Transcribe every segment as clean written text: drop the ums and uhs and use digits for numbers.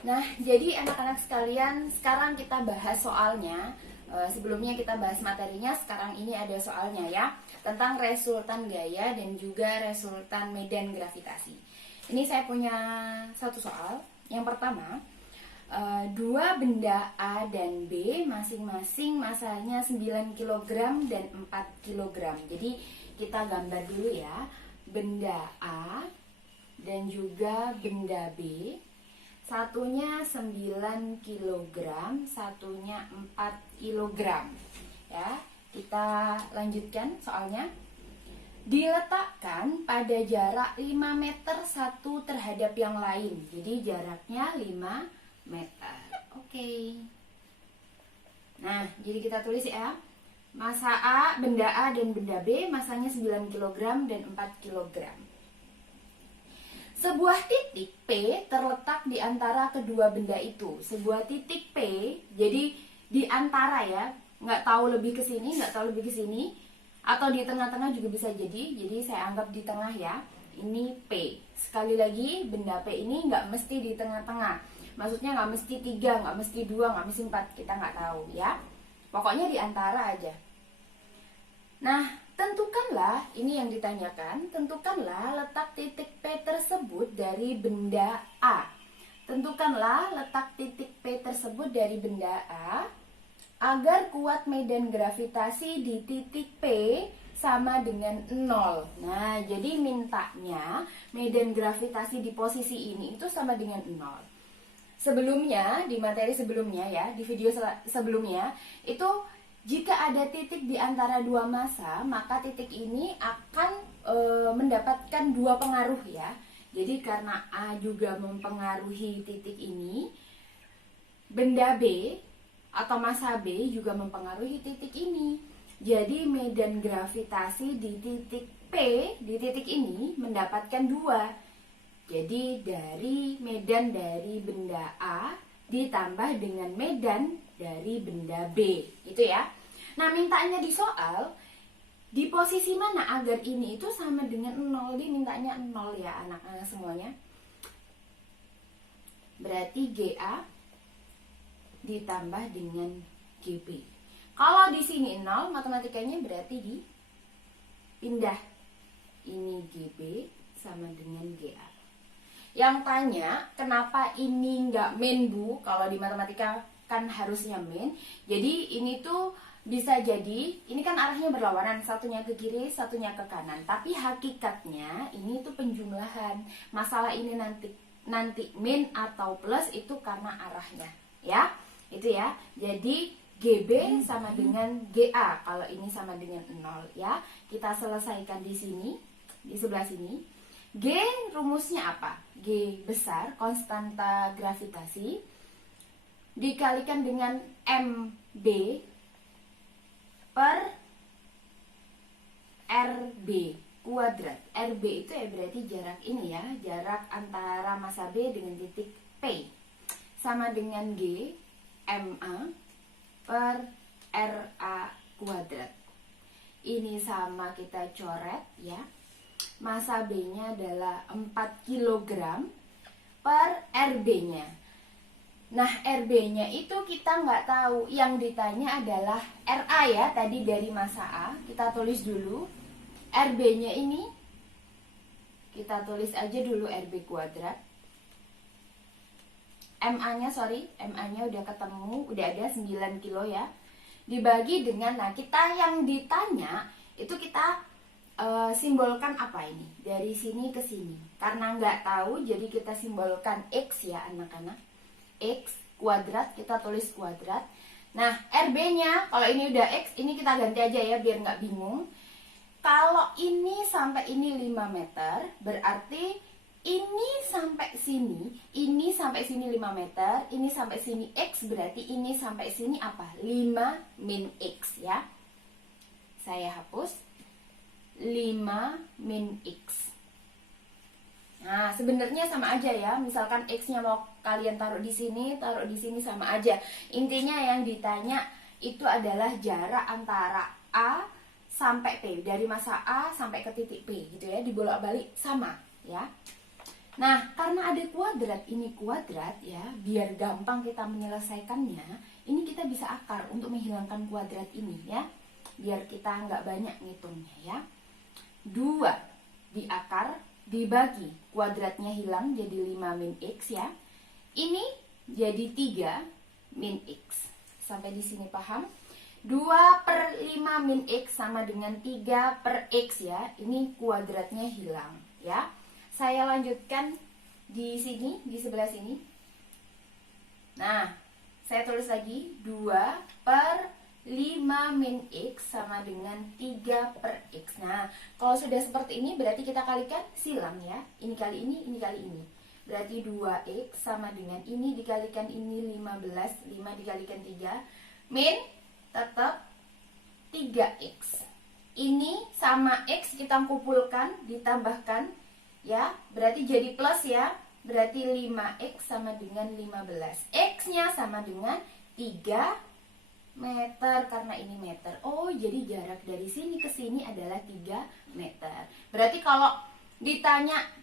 Nah, jadi anak-anak sekalian, sekarang kita bahas soalnya. Sebelumnya kita bahas materinya, sekarang ini ada soalnya ya, tentang resultan gaya dan juga resultan medan gravitasi. Ini saya punya satu soal. Yang pertama, dua benda A dan B masing-masing masanya 9 kg dan 4 kg. Jadi kita gambar dulu ya, benda A dan juga benda B. Satunya 9 kg, satunya 4 kg. Ya, kita lanjutkan soalnya. Diletakkan pada jarak 5 meter satu terhadap yang lain. Jadi jaraknya 5 meter. Oke. Nah, jadi kita tulis ya. Massa A, benda A dan benda B masanya 9 kg dan 4 kg. Sebuah titik P terletak di antara kedua benda itu. Sebuah titik P, jadi di antara ya, nggak tahu lebih ke sini, nggak tahu lebih ke sini, atau di tengah-tengah juga bisa jadi. Jadi saya anggap di tengah ya. Ini P. Sekali lagi, benda P ini nggak mesti di tengah-tengah. Maksudnya nggak mesti 3, nggak mesti 2, nggak mesti 4. Kita nggak tahu ya. Pokoknya di antara aja. Nah, tentukanlah, ini yang ditanyakan, tentukanlah letak titik P tersebut dari benda A. Tentukanlah letak titik P tersebut dari benda A agar kuat medan gravitasi di titik P sama dengan 0. Nah, jadi mintanya medan gravitasi di posisi ini itu sama dengan 0. Sebelumnya, di materi sebelumnya ya, di video sebelumnya, itu jika ada titik di antara dua massa, maka titik ini akan mendapatkan dua pengaruh ya. Jadi karena A juga mempengaruhi titik ini, benda B atau massa B juga mempengaruhi titik ini. Jadi medan gravitasi di titik P, di titik ini mendapatkan dua. Jadi dari medan dari benda A ditambah dengan medan dari benda B, itu ya. Nah, mintanya di soal, di posisi mana agar ini itu sama dengan 0? Dia mintanya 0 ya anak-anak semuanya. Berarti GA ditambah dengan GB. Kalau di sini 0, matematikanya berarti dipindah. Ini GB sama dengan GA. Yang tanya, kenapa ini nggak main Bu? Kalau di matematika kan harusnya main. Jadi ini tuh bisa jadi, ini kan arahnya berlawanan, satunya ke kiri, satunya ke kanan. Tapi hakikatnya ini tuh penjumlahan. Masalah ini nanti min atau plus itu karena arahnya, ya. Itu ya. Jadi GB sama dengan GA kalau ini sama dengan 0 ya. Kita selesaikan di sini, di sebelah sini. G rumusnya apa? G besar, konstanta gravitasi, dikalikan dengan MB per RB kuadrat. RB itu ya berarti jarak ini ya, jarak antara massa B dengan titik P. Sama dengan G, MA per RA kuadrat. Ini sama kita coret ya. Massa B-nya adalah 4 kg per RB-nya. Nah, RB-nya itu kita nggak tahu. Yang ditanya adalah RA ya, tadi dari massa A. Kita tulis dulu. RB-nya ini, kita tulis aja dulu RB kuadrat. MA-nya udah ketemu, udah ada 9 kilo ya. Dibagi dengan, nah kita yang ditanya, itu kita simbolkan apa ini? Dari sini ke sini. Karena nggak tahu, jadi kita simbolkan X ya anak-anak. X kuadrat, kita tulis kuadrat. Nah, RB-nya, kalau ini udah X, ini kita ganti aja ya, biar nggak bingung. Kalau ini sampai ini 5 meter, berarti ini sampai sini 5 meter, ini sampai sini X, berarti ini sampai sini apa? 5 min X ya. Saya hapus. 5 min X. Nah, sebenarnya sama aja ya. Misalkan X-nya mau kalian taruh di sini sama aja. Intinya yang ditanya itu adalah jarak antara A sampai P. Dari massa A sampai ke titik P gitu ya. Dibolak-balik sama ya. Nah, karena ada kuadrat, ini kuadrat ya, biar gampang kita menyelesaikannya, ini kita bisa akar untuk menghilangkan kuadrat ini ya. Biar kita nggak banyak ngitungnya ya. 2 diakar, dibagi, kuadratnya hilang jadi 5 min X ya. Ini jadi 3 min X. Sampai di sini paham? 2/5 min X sama dengan 3/X ya. Ini kuadratnya hilang ya. Saya lanjutkan di sini, di sebelah sini. Nah, saya tulis lagi 2/5 min X sama dengan 3/X. Nah, kalau sudah seperti ini berarti kita kalikan silang ya. Ini kali ini kali ini. Berarti 2X sama dengan ini dikalikan ini 15, 5 dikalikan 3. Min tetap 3X. Ini sama X kita kumpulkan, ditambahkan ya, berarti jadi plus ya. Berarti 5X sama dengan 15. X-nya sama dengan 3 meter karena ini meter. Oh, jadi jarak dari sini ke sini adalah 3 meter. Berarti kalau ditanya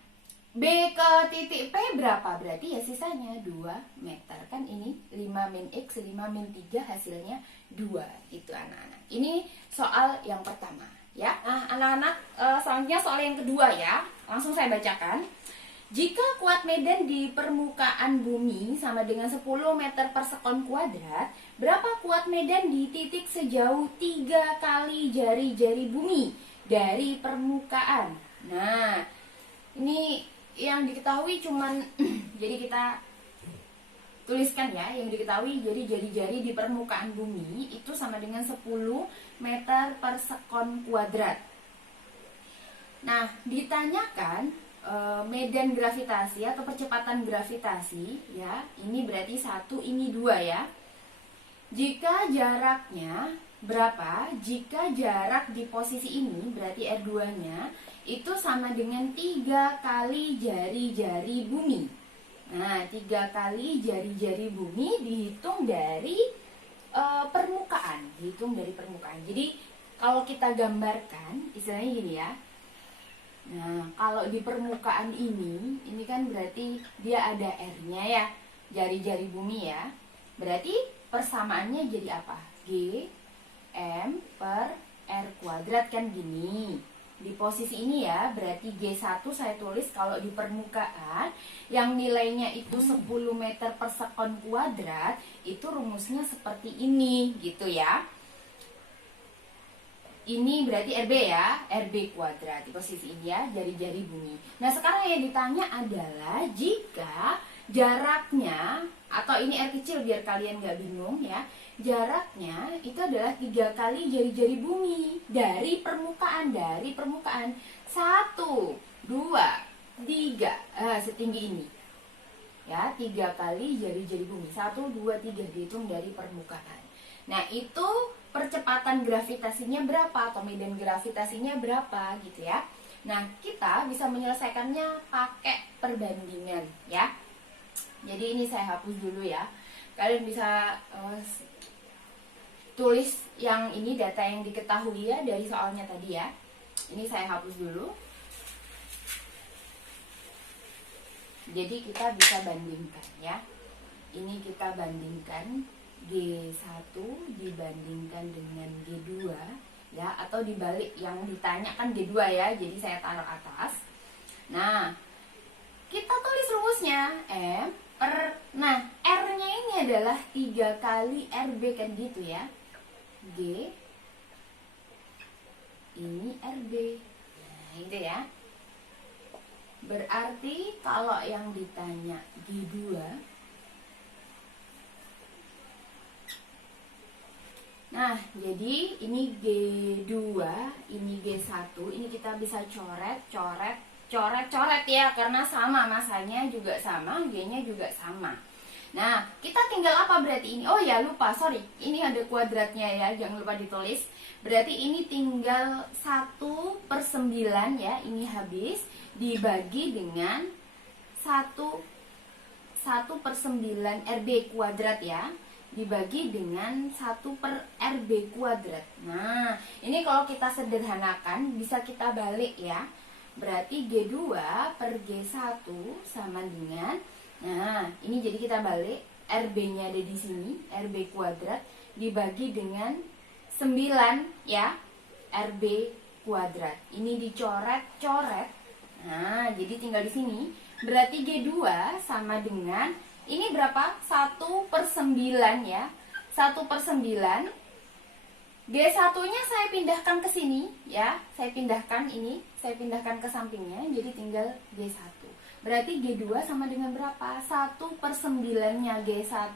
B ke titik P berapa? Berarti ya sisanya 2 meter. Kan ini 5 min X, 5 min 3 hasilnya 2. Itu anak-anak. Ini soal yang pertama ya. Nah, anak-anak, selanjutnya soal yang kedua ya. Langsung saya bacakan. Jika kuat medan di permukaan bumi sama dengan 10 meter per sekon kuadrat, berapa kuat medan di titik sejauh 3 kali jari-jari bumi dari permukaan? Nah, ini yang diketahui cuman jadi kita tuliskan ya, yang diketahui jadi jari-jari di permukaan bumi itu sama dengan 10 meter per sekon kuadrat. Nah, ditanyakan medan gravitasi atau percepatan gravitasi ya, ini berarti 1, ini 2 ya. Jika jaraknya berapa? Jika jarak di posisi ini berarti R2-nya itu sama dengan 3 kali jari-jari bumi. Nah, 3 kali jari-jari bumi dihitung dari permukaan, dihitung dari permukaan. Jadi kalau kita gambarkan istilahnya gini ya. Nah, kalau di permukaan ini kan berarti dia ada R-nya ya, jari-jari bumi ya. Berarti persamaannya jadi apa? G M per R kuadrat kan gini. Di posisi ini ya, berarti G1 saya tulis kalau di permukaan yang nilainya itu 10 meter per sekon kuadrat, itu rumusnya seperti ini gitu ya. Ini berarti RB ya, RB kuadrat di posisi ini ya, jari-jari bumi. Nah, sekarang yang ditanya adalah jika jaraknya, atau ini R kecil biar kalian gak bingung ya, jaraknya itu adalah 3 kali jari-jari bumi dari permukaan, 1, 2, 3, setinggi ini ya, 3 kali jari-jari bumi, 1, 2, 3 dihitung dari permukaan. Nah, itu percepatan gravitasinya berapa atau medan gravitasinya berapa gitu ya. Nah, kita bisa menyelesaikannya pakai perbandingan ya. Jadi ini saya hapus dulu ya. Kalian bisa tulis yang ini data yang diketahui ya dari soalnya tadi ya. Ini saya hapus dulu. Jadi kita bisa bandingkan ya. Ini kita bandingkan G1 dibandingkan dengan G2 ya, atau dibalik yang ditanya kan G2 ya, jadi saya taruh atas. Nah, kita tulis rumusnya M per, nah R-nya ini adalah 3 kali RB kan gitu ya. G ini RB. Nah, itu ya. Berarti kalau yang ditanya G2, nah, jadi ini G2, ini G1, ini kita bisa coret ya, karena sama masanya juga sama, G-nya juga sama. Nah, kita tinggal apa berarti ini? Oh ya, lupa, sorry. Ini ada kuadratnya ya, jangan lupa ditulis. Berarti ini tinggal 1/9 ya, ini habis dibagi dengan 1/9 RB kuadrat ya, dibagi dengan 1/RB kuadrat. Nah, ini kalau kita sederhanakan bisa kita balik ya. Berarti G2 per G1 sama dengan, nah ini jadi kita balik, RB-nya ada di sini, RB kuadrat dibagi dengan 9 ya, RB kuadrat. Ini dicoret-coret. Nah, jadi tinggal di sini. Berarti G2 sama dengan, ini berapa? 1/9 ya. 1/9. G1-nya saya pindahkan ke sini ya. Saya pindahkan ini, saya pindahkan ke sampingnya, jadi tinggal G1. Berarti G2 sama dengan berapa? 1/9-nya G1.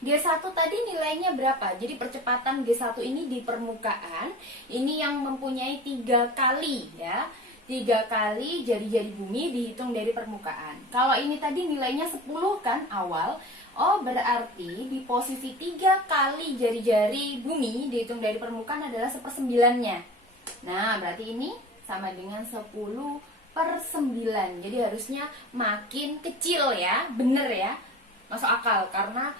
G1 tadi nilainya berapa? Jadi percepatan G1 ini di permukaan, ini yang mempunyai 3 kali ya. 3 kali jari-jari bumi dihitung dari permukaan. Kalau ini tadi nilainya 10 kan awal. Oh, berarti di posisi 3 kali jari-jari bumi dihitung dari permukaan adalah 1/9-nya. Nah, berarti ini sama dengan 10/9. Jadi harusnya makin kecil ya, bener ya. Masuk akal karena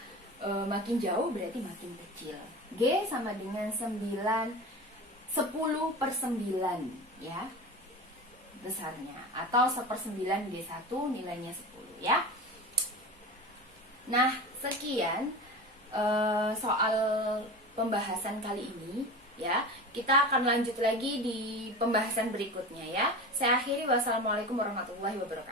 makin jauh berarti makin kecil. G sama dengan 10/9 ya besarnya, atau 1/9 G1 nilainya 10 ya. Nah, sekian soal pembahasan kali ini ya. Kita akan lanjut lagi di pembahasan berikutnya ya. Saya akhiri, wassalamualaikum warahmatullahi wabarakatuh.